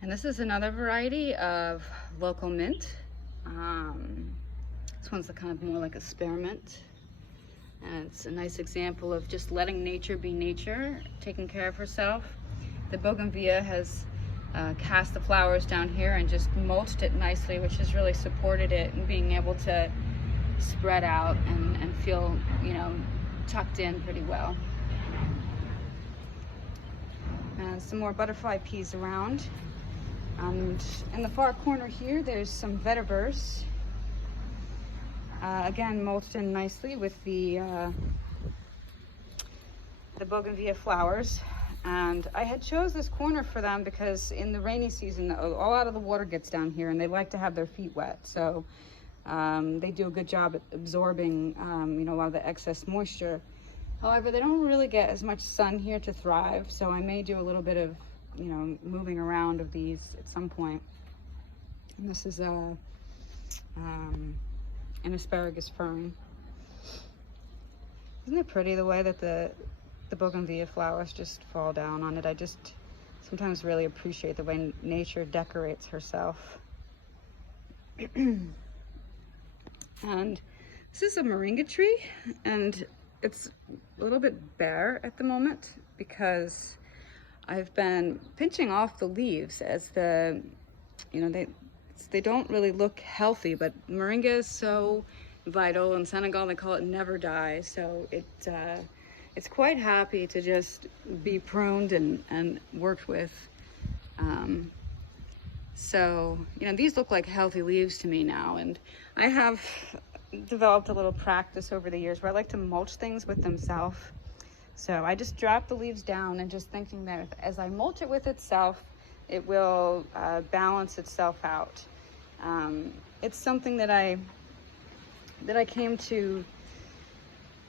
And this is another variety of local mint. This one's kind of more like a spearmint. And it's a nice example of just letting nature be nature, taking care of herself. The bougainvillea has cast the flowers down here and just mulched it nicely, which has really supported it and being able to spread out and feel, tucked in pretty well. And some more butterfly peas around. And in the far corner here, there's some vetiverse. Again, mulched in nicely with the bougainvillea flowers. And I had chose this corner for them because in the rainy season, a lot of the water gets down here and they like to have their feet wet. So they do a good job at absorbing, a lot of the excess moisture. However, they don't really get as much sun here to thrive. So I may do a little bit of, moving around of these at some point. And this is an asparagus fern. Isn't it pretty the way that the bougainvillea flowers just fall down on it? I just sometimes really appreciate the way nature decorates herself. And this is a moringa tree, and it's a little bit bare at the moment because I've been pinching off the leaves as they don't really look healthy, but moringa is so vital. In Senegal, they call it never die. So it's quite happy to just be pruned and worked with. These look like healthy leaves to me now. And I have developed a little practice over the years where I like to mulch things with themselves. So I just drop the leaves down and just thinking that as I mulch it with itself, it will balance itself out. It's something that I came to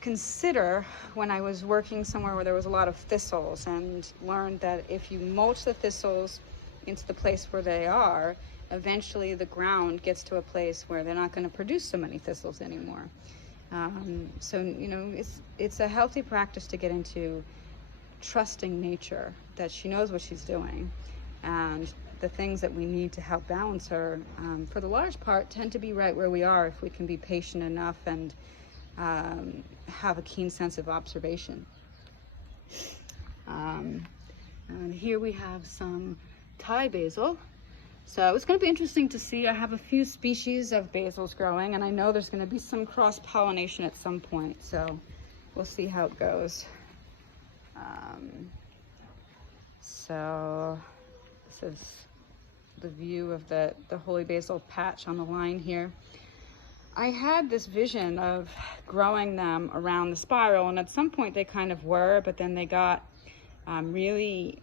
consider when I was working somewhere where there was a lot of thistles, and learned that if you mulch the thistles into the place where they are, eventually the ground gets to a place where they're not going to produce so many thistles anymore. It's a healthy practice to get into trusting nature, that she knows what she's doing, and the things that we need to help balance her, for the large part, tend to be right where we are if we can be patient enough and have a keen sense of observation. And here we have some Thai basil. So it's going to be interesting to see. I have a few species of basils growing, and I know there's going to be some cross-pollination at some point. So we'll see how it goes. So this is the view of the holy basil patch on the line here. I had this vision of growing them around the spiral, and at some point they kind of were, but then they got really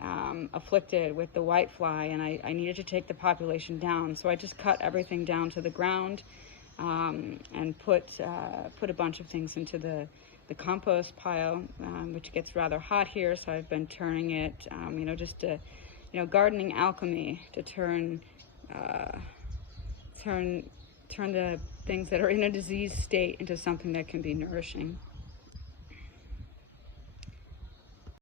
afflicted with the whitefly, and I needed to take the population down. So I just cut everything down to the ground and put a bunch of things into the compost pile, which gets rather hot here. So I've been turning it, just to, gardening alchemy, to turn the things that are in a diseased state into something that can be nourishing.